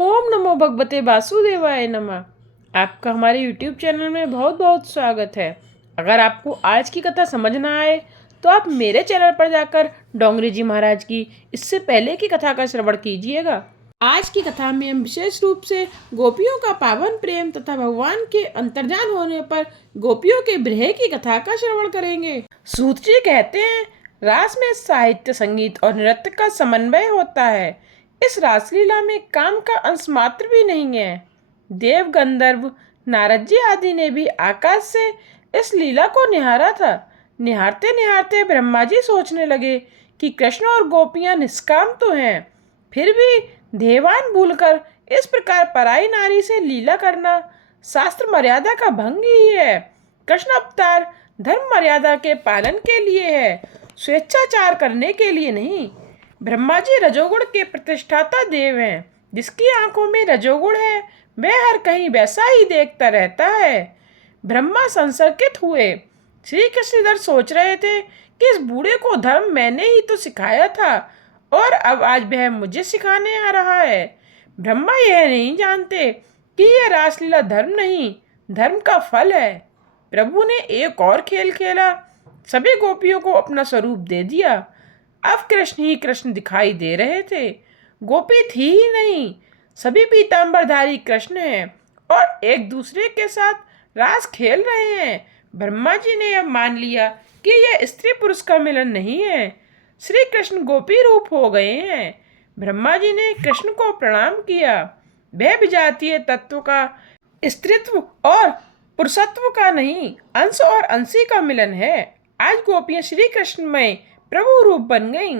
ओम नमो भगवते वासुदेवाय नमः। आपका हमारे YouTube चैनल में बहुत बहुत स्वागत है। अगर आपको आज की कथा समझ ना आए तो आप मेरे चैनल पर जाकर डोंगरी जी महाराज की इससे पहले की कथा का श्रवण कीजिएगा। आज की कथा में हम विशेष रूप से गोपियों का पावन प्रेम तथा भगवान के अंतर्धान होने पर गोपियों के विरह की कथा का श्रवण करेंगे। सूत जी कहते हैं, रास में साहित्य, संगीत और नृत्य का समन्वय होता है। इस रासलीला में काम का अंश मात्र भी नहीं है। देव, गंधर्व, नारद जी आदि ने भी आकाश से इस लीला को निहारा था। निहारते निहारते ब्रह्मा जी सोचने लगे कि कृष्ण और गोपियां निष्काम तो हैं, फिर भी देवान भूलकर इस प्रकार पराई नारी से लीला करना शास्त्र मर्यादा का भंग ही है। कृष्ण अवतार धर्म मर्यादा के पालन के लिए है, स्वेच्छाचार करने के लिए नहीं। ब्रह्मा जी रजोगुण के प्रतिष्ठाता देव हैं। जिसकी आंखों में रजोगुण है वह हर कहीं वैसा ही देखता रहता है। ब्रह्मा संसर्गित हुए। श्री कृष्ण इधर सोच रहे थे कि इस बूढ़े को धर्म मैंने ही तो सिखाया था और अब आज वह मुझे सिखाने आ रहा है। ब्रह्मा यह नहीं जानते कि यह रासलीला धर्म नहीं, धर्म का फल है। प्रभु ने एक और खेल खेला, सभी गोपियों को अपना स्वरूप दे दिया। अब कृष्ण ही कृष्ण दिखाई दे रहे थे, गोपी थी ही नहीं। सभी पीतांबरधारी कृष्ण हैं और एक दूसरे के साथ रास खेल रहे हैं। ब्रह्मा जी ने अब मान लिया कि यह स्त्री पुरुष का मिलन नहीं है, श्री कृष्ण गोपी रूप हो गए हैं। ब्रह्मा जी ने कृष्ण को प्रणाम किया। वह विजातीय तत्व का, स्त्रीत्व और पुरुषत्व का नहीं, अंश और अंशी का मिलन है। आज गोपियां श्री कृष्ण में प्रभु रूप बन गईं।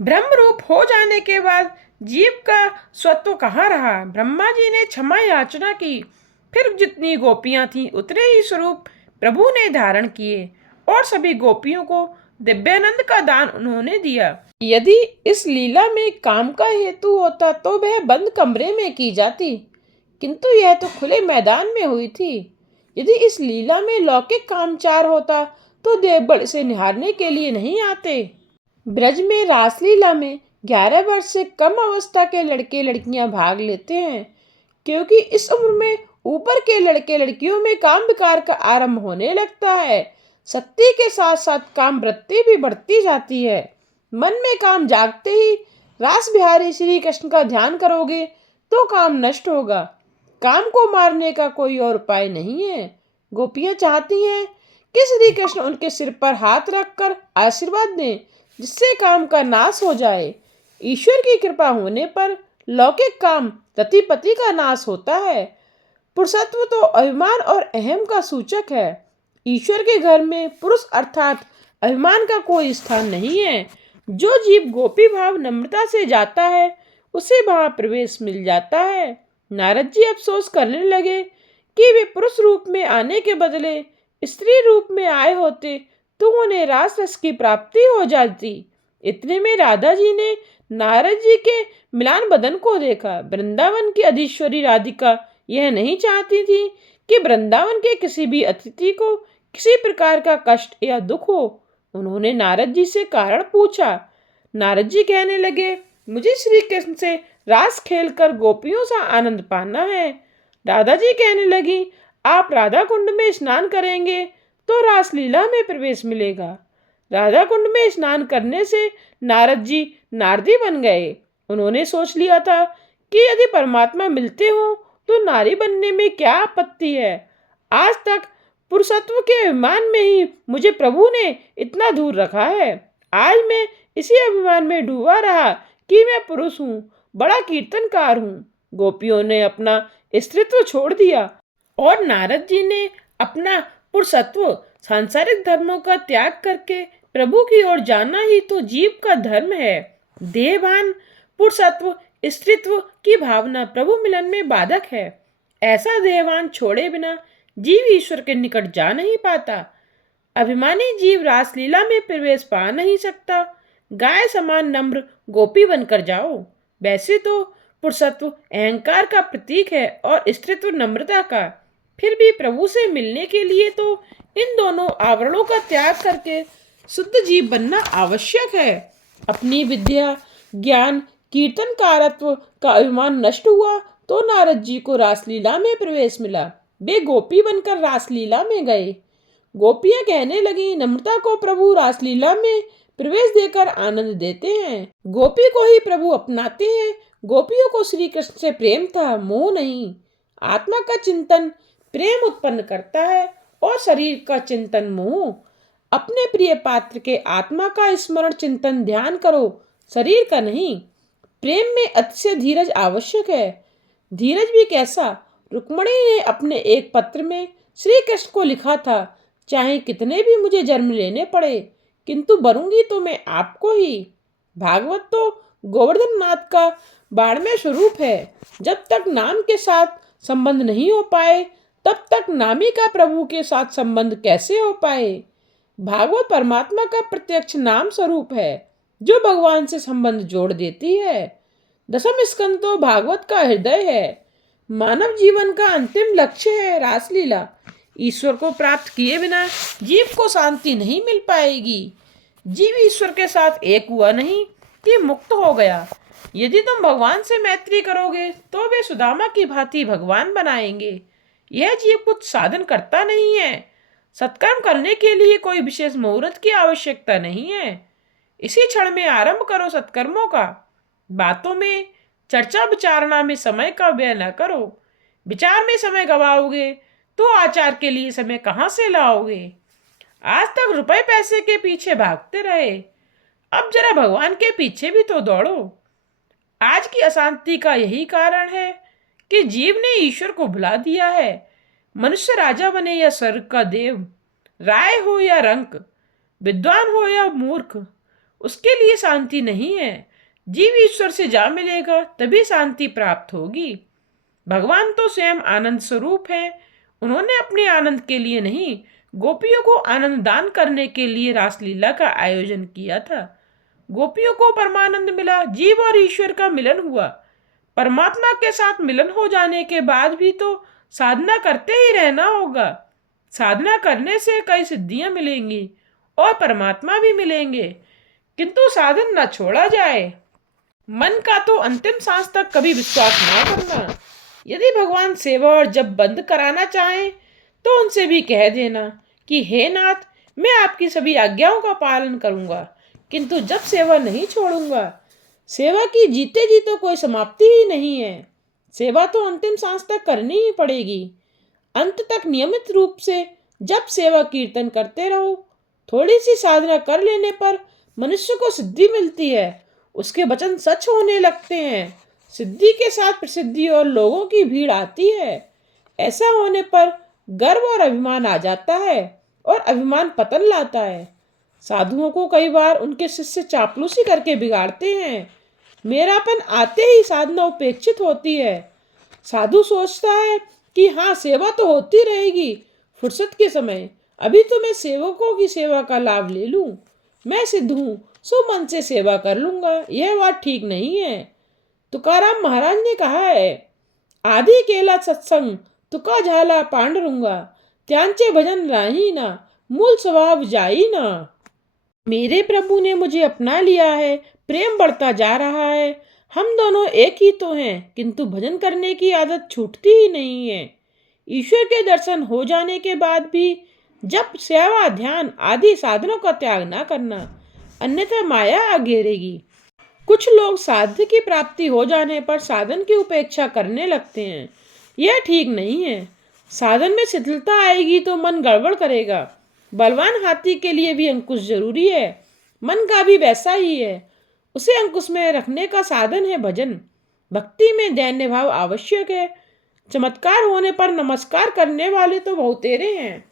ब्रह्म रूप हो जाने के बाद जीव का स्वत्व कहाँ रहा। ब्रह्मा जी ने क्षमा याचना की। फिर जितनी गोपियां थीं उतने ही स्वरूप प्रभु ने धारण किए और सभी गोपियों को दिव्यानंद का दान उन्होंने दिया। यदि इस लीला में काम का हेतु होता तो वह बंद कमरे में की जाती, किंतु यह तो खुले मैदान में हुई थी। यदि इस लीला में लौकिक कामचार होता तो देवगढ़ से निहारने के लिए नहीं आते। ब्रज में रासलीला में 11 वर्ष से कम अवस्था के लड़के लड़कियां भाग लेते हैं, क्योंकि इस उम्र में ऊपर के लड़के लड़कियों में काम विकार का आरंभ होने लगता है। शक्ति के साथ साथ काम वृत्ति भी बढ़ती जाती है। मन में काम जागते ही रास बिहारी श्री कृष्ण का ध्यान करोगे तो काम नष्ट होगा। काम को मारने का कोई और उपाय नहीं है। गोपियां चाहती हैं कि श्री कृष्ण उनके सिर पर हाथ रखकर आशीर्वाद दें, जिससे काम का नाश हो जाए। ईश्वर की कृपा होने पर लौकिक काम रतिपति का नाश होता है। पुरुषत्व तो अभिमान और अहम का सूचक है। ईश्वर के घर में पुरुष अर्थात अभिमान का कोई स्थान नहीं है। जो जीव गोपी भाव नम्रता से जाता है उसे वहां प्रवेश मिल जाता है। नारद जी अफसोस करने लगे कि वे पुरुष रूप में आने के बदले स्त्री रूप में आए होते तो उन्हें रास रस की प्राप्ति हो जाती। इतने में राधा जी ने नारद जी के मिलान बदन को देखा। वृंदावन की अधीश्वरी राधिका यह नहीं चाहती थी कि वृंदावन के किसी भी अतिथि को किसी प्रकार का कष्ट या दुख हो। उन्होंने नारद जी से कारण पूछा। नारद जी कहने लगे, मुझे श्री कृष्ण से रास खेलकर गोपियों सा आनंद पाना है। राधा जी कहने लगी, आप राधा कुंड में स्नान करेंगे तो रासलीला में प्रवेश मिलेगा। राधा कुंड में स्नान करने से नारद जी नारदी बन गए। उन्होंने सोच लिया था कि यदि परमात्मा मिलते हो तो नारी बनने में क्या आपत्ति है। आज तक पुरुषत्व के अभिमान में ही मुझे प्रभु ने इतना दूर रखा है। आज मैं इसी अभिमान में डूबा रहा कि मैं पुरुष हूँ, बड़ा कीर्तनकार हूँ। गोपियों ने अपना स्त्रीत्व छोड़ दिया और नारद जी ने अपना पुरुषत्व सांसारिक धर्मों का त्याग करके प्रभु की ओर जाना ही तो जीव का धर्म है। देहभान, पुरुषत्व, स्त्रीत्व की भावना प्रभु मिलन में बाधक है। ऐसा देहभान छोड़े बिना जीव ईश्वर के निकट जा नहीं पाता। अभिमानी जीव रासलीला में प्रवेश पा नहीं सकता। गाय समान नम्र गोपी बनकर जाओ। वैसे तो पुरुषत्व अहंकार का प्रतीक है और स्त्रीत्व नम्रता का। फिर भी प्रभु से मिलने के लिए तो इन दोनों आवरणों का त्याग करके शुद्ध जीव बनना आवश्यक है। अपनी विद्या, ज्ञान, कीर्तनकारत्व का अभिमान नष्ट हुआ तो नारद जी को रासलीला में प्रवेश मिला। वे गोपी बनकर रासलीला में गए। गोपियां कहने लगी, नम्रता को प्रभु रासलीला में प्रवेश देकर आनंद देते हैं। गोपी को ही प्रभु अपनाते हैं। गोपियों को श्री कृष्ण से प्रेम था, मोह नहीं। आत्मा का चिंतन प्रेम उत्पन्न करता है और शरीर का चिंतन मोह। अपने प्रिय पात्र के आत्मा का स्मरण चिंतन ध्यान करो, शरीर का नहीं। प्रेम में अतिशय धीरज आवश्यक है। धीरज भी कैसा? रुक्मिणी ने अपने एक पत्र में श्री कृष्ण को लिखा था, चाहे कितने भी मुझे जन्म लेने पड़े, किंतु वरूंगी तो मैं आपको ही। भागवत तो गोवर्धन नाथ का बाणमय स्वरूप है। जब तक नाम के साथ संबंध नहीं हो पाए, तब तक नामी का प्रभु के साथ संबंध कैसे हो पाए? भागवत परमात्मा का प्रत्यक्ष नाम स्वरूप है, जो भगवान से संबंध जोड़ देती है। दसम स्कंद तो भागवत का हृदय है। मानव जीवन का अंतिम लक्ष्य है रासलीला। ईश्वर को प्राप्त किए बिना जीव को शांति नहीं मिल पाएगी। जीव ईश्वर के साथ एक हुआ नहीं कि मुक्त हो गया। यदि तुम भगवान से मैत्री करोगे तो वे सुदामा की भांति भगवान बनाएंगे। यह जीव कुछ साधन करता नहीं है। सत्कर्म करने के लिए कोई विशेष मुहूर्त की आवश्यकता नहीं है। इसी क्षण में आरंभ करो सत्कर्मों का। बातों में, चर्चा विचारणा में समय का व्यय न करो। विचार में समय गवाओगे तो आचार के लिए समय कहाँ से लाओगे? आज तक रुपए पैसे के पीछे भागते रहे, अब जरा भगवान के पीछे भी तो दौड़ो। आज की अशांति का यही कारण है कि जीव ने ईश्वर को भुला दिया है। मनुष्य राजा बने या स्वर्ग का देव, राय हो या रंक, विद्वान हो या मूर्ख, उसके लिए शांति नहीं है। जीव ईश्वर से जा मिलेगा तभी शांति प्राप्त होगी। भगवान तो स्वयं आनंद स्वरूप है। उन्होंने अपने आनंद के लिए नहीं, गोपियों को आनंद दान करने के लिए रासलीला का आयोजन किया था। गोपियों को परमानंद मिला, जीव और ईश्वर का मिलन हुआ। परमात्मा के साथ मिलन हो जाने के बाद भी तो साधना करते ही रहना होगा। साधना करने से कई सिद्धियां मिलेंगी और परमात्मा भी मिलेंगे, किंतु साधन न छोड़ा जाए। मन का तो अंतिम सांस तक कभी विश्वास ना करना। यदि भगवान सेवा और जब बंद कराना चाहें तो उनसे भी कह देना कि हे नाथ, मैं आपकी सभी आज्ञाओं का पालन करूंगा, किंतु जब सेवा नहीं छोड़ूंगा। सेवा की जीते जी तो कोई समाप्ति ही नहीं है। सेवा तो अंतिम सांस तक करनी ही पड़ेगी। अंत तक नियमित रूप से जब सेवा कीर्तन करते रहो। थोड़ी सी साधना कर लेने पर मनुष्य को सिद्धि मिलती है। उसके वचन सच होने लगते हैं। सिद्धि के साथ प्रसिद्धि और लोगों की भीड़ आती है। ऐसा होने पर गर्व और अभिमान आ जाता है और अभिमान पतन लाता है। साधुओं को कई बार उनके शिष्य चापलूसी करके बिगाड़ते हैं। मेरापन आते ही साधना उपेक्षित होती है। साधु सोचता है कि हाँ, सेवा तो होती रहेगी फुर्सत के समय, अभी तो मैं सेवकों की सेवा का लाभ ले लूं। मैं सिद्ध हूं, सो मन से सेवा कर लूंगा। यह बात ठीक नहीं है। तुकाराम महाराज ने कहा है, आधी केला सत्संग तुका झाला पांडुरंगा, त्यांचे भजन राही ना, मूल स्वभाव जाई ना। मेरे प्रभु ने मुझे अपना लिया है, प्रेम बढ़ता जा रहा है। हम दोनों एक ही तो हैं, किंतु भजन करने की आदत छूटती ही नहीं है। ईश्वर के दर्शन हो जाने के बाद भी जप, सेवा, ध्यान आदि साधनों का त्याग ना करना, अन्यथा माया आ घेरेगी। कुछ लोग साध्य की प्राप्ति हो जाने पर साधन की उपेक्षा करने लगते हैं। यह ठीक नहीं है। साधन में शिथिलता आएगी तो मन गड़बड़ करेगा। बलवान हाथी के लिए भी अंकुश जरूरी है। मन का भी वैसा ही है। उसे अंकुश में रखने का साधन है भजन। भक्ति में दैन्य भाव आवश्यक है। चमत्कार होने पर नमस्कार करने वाले तो बहुतेरे हैं।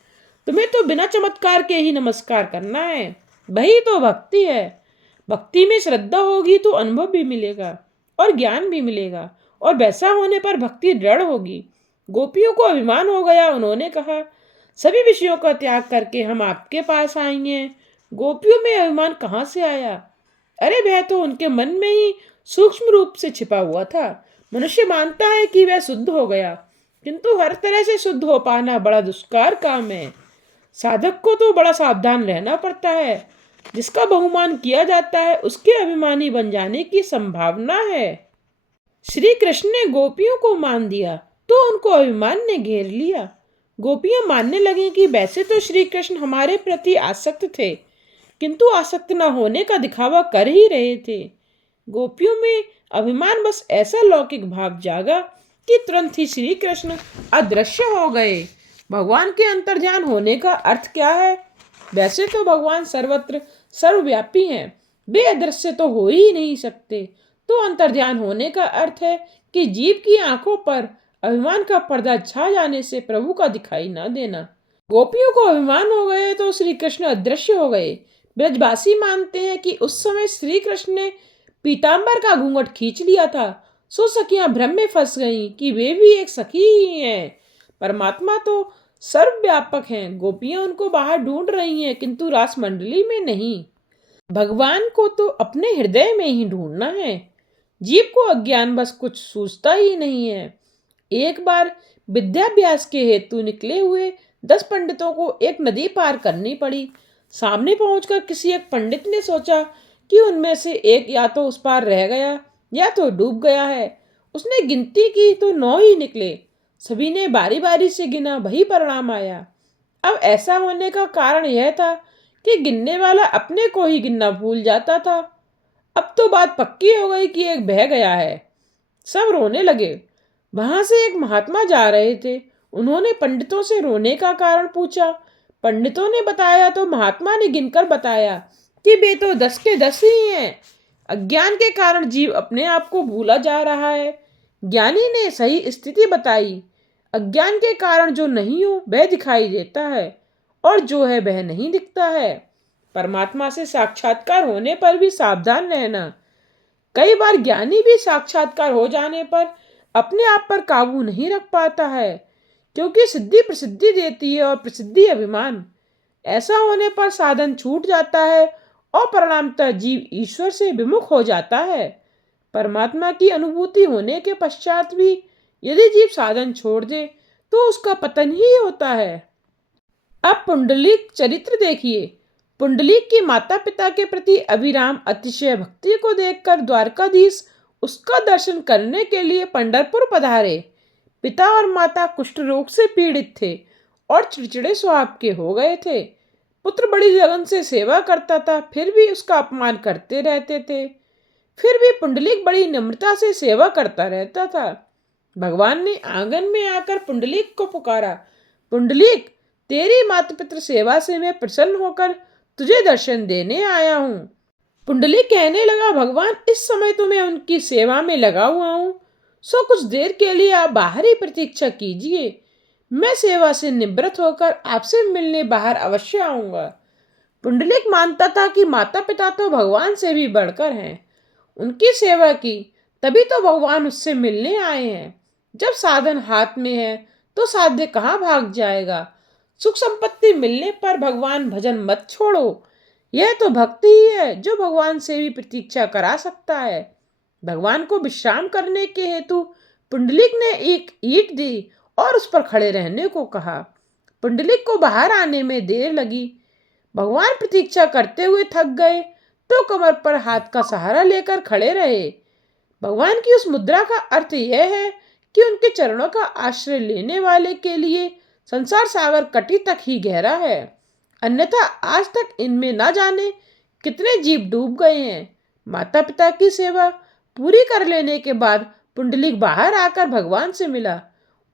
तुम्हें तो बिना चमत्कार के ही नमस्कार करना है। वही तो भक्ति है। भक्ति में श्रद्धा होगी तो अनुभव भी मिलेगा और ज्ञान भी मिलेगा, और वैसा होने पर भक्ति दृढ़ होगी। गोपियों को अभिमान हो गया। उन्होंने कहा, सभी विषयों का त्याग करके हम आपके पास आएंगे। गोपियों में अभिमान कहाँ से आया? अरे वह तो उनके मन में ही सूक्ष्म रूप से छिपा हुआ था। मनुष्य मानता है कि वह शुद्ध हो गया, किंतु हर तरह से शुद्ध हो पाना बड़ा दुष्कार काम है। साधक को तो बड़ा सावधान रहना पड़ता है। जिसका बहुमान किया जाता है उसके अभिमानी बन जाने की संभावना है। श्री कृष्ण ने गोपियों को मान दिया तो उनको अभिमान ने घेर लिया। गोपियां मानने लगी कि वैसे तो श्री कृष्ण हमारे प्रति आसक्त थे, किंतु आसक्त न होने का दिखावा कर ही रहे थे। गोपियों में अभिमान बस ऐसा लौकिक भाव जागा कि तुरंत ही श्री कृष्ण अदृश्य हो गए। भगवान के अंतर्ध्यान होने का अर्थ क्या है? वैसे तो भगवान सर्वत्र सर्वव्यापी हैं, वे अदृश्य तो हो ही नहीं सकते। तो अंतर्ध्यान होने का अर्थ है कि जीव की आंखों पर अभिमान का पर्दा छा जाने से प्रभु का दिखाई न देना। गोपियों को अभिमान हो गए तो श्री कृष्ण अदृश्य हो गए। ब्रजवासी मानते हैं कि उस समय श्री कृष्ण ने पीताम्बर का घूंघट खींच लिया था, सो सखियां भ्रम में फंस गईं कि वे भी एक सखी ही हैं। परमात्मा तो सर्वव्यापक हैं, गोपियां उनको बाहर ढूंढ रही हैं किंतु रास मंडली में नहीं। भगवान को तो अपने हृदय में ही ढूंढना है। जीव को अज्ञान बस कुछ सूझता ही नहीं है। एक बार विद्याभ्यास के हेतु निकले हुए 10 पंडितों को एक नदी पार करनी पड़ी। सामने पहुंचकर किसी एक पंडित ने सोचा कि उनमें से एक या तो उस पार रह गया या तो डूब गया है। उसने गिनती की तो 9 ही निकले। सभी ने बारी बारी से गिना, वही परिणाम आया। अब ऐसा होने का कारण यह था कि गिनने वाला अपने को ही गिनना भूल जाता था। अब तो बात पक्की हो गई कि एक बह गया है। सब रोने लगे। वहां से एक महात्मा जा रहे थे। उन्होंने पंडितों से रोने का कारण पूछा। पंडितों ने बताया तो महात्मा ने गिनकर बताया कि वे तो 10 के 10 ही हैं। अज्ञान के कारण जीव अपने आप को भूला जा रहा है। ज्ञानी ने सही स्थिति बताई। अज्ञान के कारण जो नहीं हो वह दिखाई देता है और जो है वह नहीं दिखता है। परमात्मा से साक्षात्कार होने पर भी सावधान रहना। कई बार ज्ञानी भी साक्षात्कार हो जाने पर अपने आप पर काबू नहीं रख पाता है, क्योंकि सिद्धि प्रसिद्धि देती है और प्रसिद्धि अभिमान। ऐसा होने पर साधन छूट जाता है और परिणामतः जीव ईश्वर से विमुख हो जाता है। परमात्मा की अनुभूति होने के पश्चात भी यदि जीव साधन छोड़ दे तो उसका पतन ही होता है। अब पुंडलीक चरित्र देखिए। पुंडलीक की माता पिता के प्रति अभिराम अतिशय भक्ति को देखकर द्वारकाधीश उसका दर्शन करने के लिए पंढरपुर पधारे। पिता और माता कुष्ठ रोग से पीड़ित थे और चिड़चिड़े स्वभाव के हो गए थे। पुत्र बड़ी लगन से सेवा करता था, फिर भी उसका अपमान करते रहते थे। फिर भी पुंडलीक बड़ी नम्रता से सेवा करता रहता था। भगवान ने आंगन में आकर पुंडलीक को पुकारा, पुंडलीक, तेरी माता पितृ सेवा से मैं प्रसन्न होकर तुझे दर्शन देने आया हूँ। पुंडलीक कहने लगा, भगवान, इस समय तो मैं उनकी सेवा में लगा हुआ हूँ, सो कुछ देर के लिए आप बाहर ही प्रतीक्षा कीजिए। मैं सेवा से निवृत्त होकर आपसे मिलने बाहर अवश्य आऊंगा। पुंडलीक मानता था कि माता पिता तो भगवान से भी बढ़कर हैं। उनकी सेवा की तभी तो भगवान उससे मिलने आए हैं। जब साधन हाथ में है तो साध्य कहाँ भाग जाएगा। सुख संपत्ति मिलने पर भगवान भजन मत छोड़ो। यह तो भक्ति ही है जो भगवान से भी प्रतीक्षा करा सकता है। भगवान को विश्राम करने के हेतु पुंडलीक ने एक ईंट दी और उस पर खड़े रहने को कहा। पुंडलीक को बाहर आने में देर लगी। भगवान प्रतीक्षा करते हुए थक गए तो कमर पर हाथ का सहारा लेकर खड़े रहे। भगवान की उस मुद्रा का अर्थ यह है कि उनके चरणों का आश्रय लेने वाले के लिए संसार सागर कटी तक ही गहरा है, अन्यथा आज तक इनमें न जाने कितने जीव डूब गए हैं। माता पिता की सेवा पूरी कर लेने के बाद पुंडलीक बाहर आकर भगवान से मिला।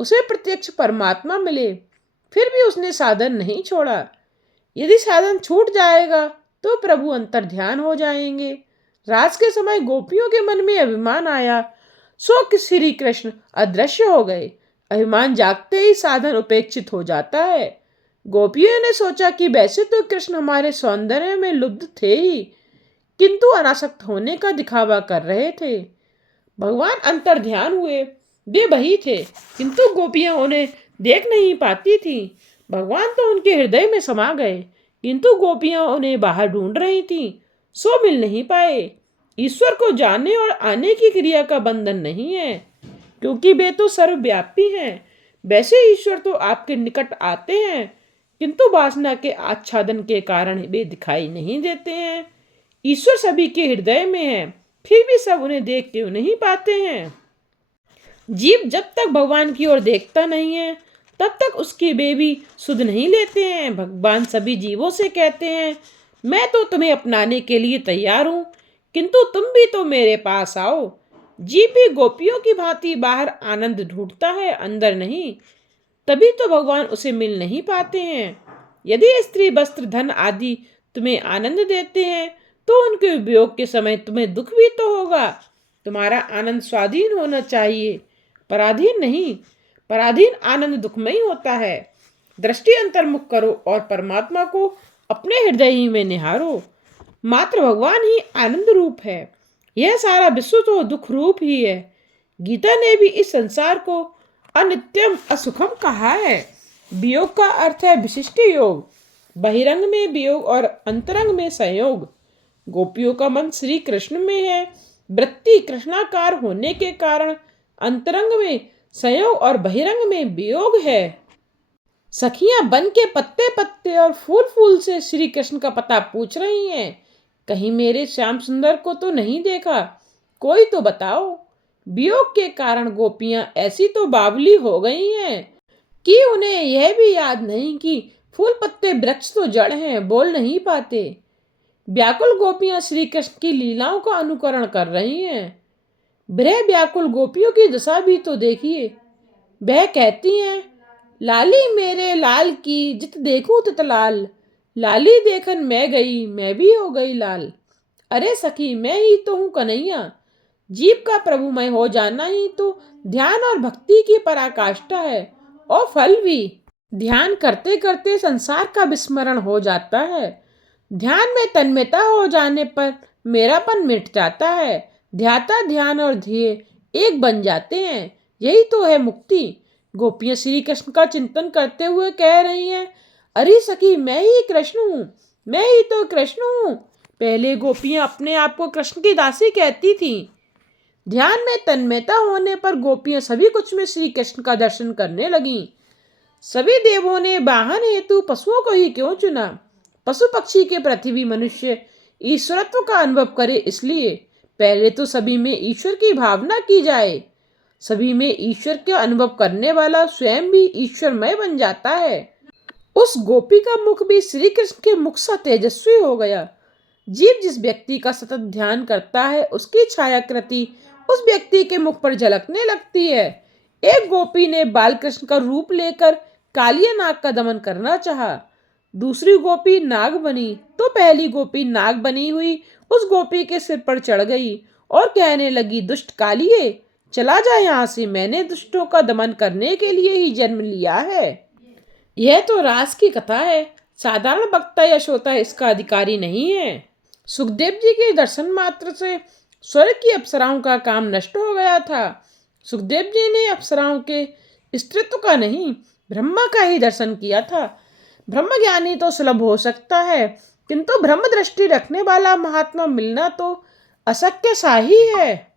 उसे प्रत्यक्ष परमात्मा मिले, फिर भी उसने साधन नहीं छोड़ा। यदि साधन छूट जाएगा तो प्रभु अंतर्ध्यान हो जाएंगे। रात के समय गोपियों के मन में अभिमान आया, सो कि श्री कृष्ण अदृश्य हो गए। अभिमान जागते ही साधन उपेक्षित हो जाता है। गोपियों ने सोचा कि वैसे तो कृष्ण हमारे सौंदर्य में लुब्ध थे ही, किंतु अनासक्त होने का दिखावा कर रहे थे। भगवान अंतर्ध्यान हुए, वे वही थे, किंतु गोपियां उन्हें देख नहीं पाती थी। भगवान तो उनके हृदय में समा गए, किंतु गोपियां उन्हें बाहर ढूंढ रही थीं, सो मिल नहीं पाए। ईश्वर को जाने और आने की क्रिया का बंधन नहीं है, क्योंकि वे तो सर्वव्यापी हैं। वैसे ईश्वर तो आपके निकट आते हैं, किंतु वासना के आच्छादन के कारण वे दिखाई नहीं देते हैं। ईश्वर सभी के हृदय में है, फिर भी सब उन्हें देख क्यों नहीं पाते हैं। जीव जब तक भगवान की ओर देखता नहीं है तब तक उसकी बेबी सुध नहीं लेते हैं। भगवान सभी जीवों से कहते हैं, मैं तो तुम्हें अपनाने के लिए तैयार हूँ, किंतु तुम भी तो मेरे पास आओ। जीव भी गोपियों की भांति बाहर आनंद ढूंढता है, अंदर नहीं। तभी तो भगवान उसे मिल नहीं पाते हैं। यदि स्त्री वस्त्र धन आदि तुम्हें आनंद देते हैं तो उनके उपयोग के समय तुम्हें दुख भी तो होगा। तुम्हारा आनंद स्वाधीन होना चाहिए, पराधीन नहीं। पराधीन आनंद दुखमय होता है। दृष्टि अंतर्मुख करो और परमात्मा को अपने हृदय ही में निहारो। मात्र भगवान ही आनंद रूप है। यह सारा विश्व तो दुख रूप ही है। गीता ने भी इस संसार को अनित्यम असुखम कहा है। वियोग का अर्थ है विशिष्ट योग। बहिरंग में वियोग और अंतरंग में संयोग। गोपियों का मन श्री कृष्ण में है। वृत्ति कृष्णाकार होने के कारण अंतरंग में संयोग और बहिरंग में वियोग है। सखियां बन के पत्ते पत्ते और फूल फूल से श्री कृष्ण का पता पूछ रही हैं। कहीं मेरे श्याम सुंदर को तो नहीं देखा, कोई तो बताओ। वियोग के कारण गोपियां ऐसी तो बावली हो गई हैं कि उन्हें यह भी याद नहीं कि फूल पत्ते वृक्ष तो जड़ हैं, बोल नहीं पाते। व्याकुल गोपियां श्री कृष्ण की लीलाओं का अनुकरण कर रही हैं। ब्रह व्याकुल गोपियों की दशा भी तो देखिए। वह कहती हैं, लाली मेरे लाल की जित देखूं तित लाल। लाली देखन मैं गई, मैं भी हो गई लाल। अरे सखी, मैं ही तो हूँ कन्हैया। जीव का प्रभुमय हो जाना ही तो ध्यान और भक्ति की पराकाष्ठा है। और फल भी। ध्यान करते करते संसार का विस्मरण हो जाता है। ध्यान में तन्मयता हो जाने पर मेरापन मिट जाता है। ध्याता ध्यान और ध्येय एक बन जाते हैं। यही तो है मुक्ति। गोपियां श्री कृष्ण का चिंतन करते हुए कह रही हैं, अरे सखी, मैं ही कृष्ण हूँ, मैं ही तो कृष्ण हूँ। पहले गोपियां अपने आप को कृष्ण की दासी कहती थीं। ध्यान में तन्मयता होने पर गोपियां सभी कुछ में श्री कृष्ण का दर्शन करने लगीं। सभी देवों ने वाहन हेतु पशुओं को ही क्यों चुना? पशु पक्षी के प्रति भी मनुष्य ईश्वरत्व का अनुभव करे, इसलिए पहले तो सभी में ईश्वर की भावना की जाए। सभी में ईश्वर का अनुभव करने वाला स्वयं भी ईश्वरमय बन जाता है। उस गोपी का मुख भी श्री कृष्ण के मुख सा तेजस्वी हो गया। जीव जिस व्यक्ति का सतत ध्यान करता है उसकी छायाकृति उस व्यक्ति के मुख पर झलकने लगती है। एक गोपी ने बालकृष्ण का रूप लेकर कालिया नाग का दमन करना चाहा। दूसरी गोपी नाग बनी तो पहली गोपी नाग बनी हुई उस गोपी के सिर पर चढ़ गई और कहने लगी, दुष्ट कालिये, चला जा यहाँ से। मैंने दुष्टों का दमन करने के लिए ही जन्म लिया है। यह तो रास की कथा है। साधारण वक्ता या श्रोता इसका अधिकारी नहीं है। सुखदेव जी के दर्शन मात्र से स्वर्ग की अप्सराओं का काम नष्ट हो गया था। सुखदेव जी ने अप्सराओं के स्त्रीत्व का नहीं, ब्रह्मा का ही दर्शन किया था। ब्रह्म ज्ञानी तो सुलभ हो सकता है, किंतु ब्रह्म दृष्टि रखने वाला महात्मा मिलना तो अशक्य सा ही है।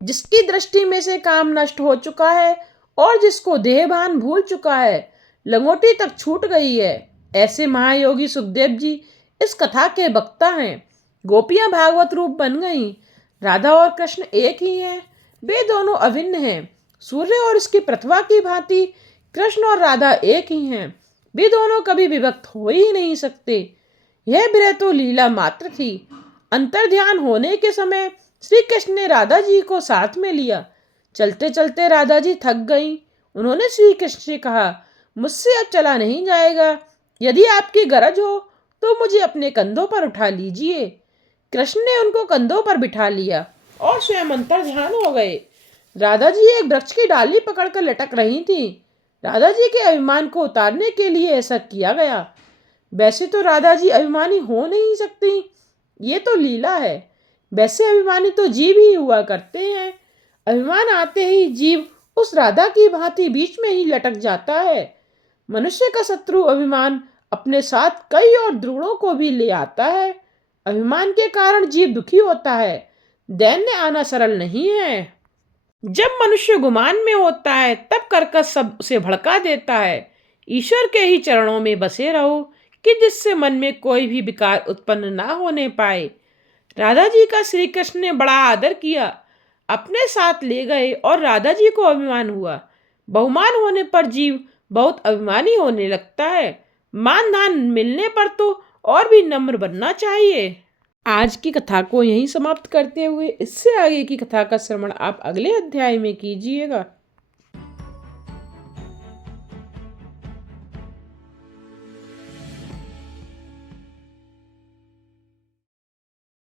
जिसकी दृष्टि में से काम नष्ट हो चुका है और जिसको देहभान भूल चुका है, लंगोटी तक छूट गई है, ऐसे महायोगी सुखदेव जी इस कथा के वक्ता हैं। गोपियां भागवत रूप बन गईं। राधा और कृष्ण एक ही हैं। वे दोनों अभिन्न हैं। सूर्य और इसकी पृथ्वी की भांति कृष्ण और राधा एक ही हैं। वे दोनों कभी विभक्त हो ही नहीं सकते। यह विरह तो लीला मात्र थी। अंतर ध्यान होने के समय श्री कृष्ण ने राधा जी को साथ में लिया। चलते चलते राधा जी थक गईं। उन्होंने श्री कृष्ण से कहा, मुझसे अब चला नहीं जाएगा। यदि आपकी गरज हो तो मुझे अपने कंधों पर उठा लीजिए। कृष्ण ने उनको कंधों पर बिठा लिया और स्वयं अंतर ध्यान हो गए। राधा जी एक वृक्ष की डाली पकड़कर लटक रही थी। राधा जी के अभिमान को उतारने के लिए ऐसा किया गया। वैसे तो राधा जी अभिमानी हो नहीं सकती, ये तो लीला है। वैसे अभिमानी तो जीव ही हुआ करते हैं। अभिमान आते ही जीव उस राधा की भांति बीच में ही लटक जाता है। मनुष्य का शत्रु अभिमान अपने साथ कई और द्रोणों को भी ले आता है। अभिमान के कारण जीव दुखी होता है। दैन्य आना सरल नहीं है। जब मनुष्य गुमान में होता है तब कर्कश सब उसे भड़का देता है। ईश्वर के ही चरणों में बसे रहो कि जिससे मन में कोई भी विकार उत्पन्न ना होने पाए। राधा जी का श्री कृष्ण ने बड़ा आदर किया। अपने साथ ले गए और राधा जी को अभिमान हुआ। बहुमान होने पर जीव बहुत अभिमानी होने लगता है। मान दान मिलने पर तो और भी नम्र बनना चाहिए। आज की कथा को यहीं समाप्त करते हुए इससे आगे की कथा का श्रवण आप अगले अध्याय में कीजिएगा।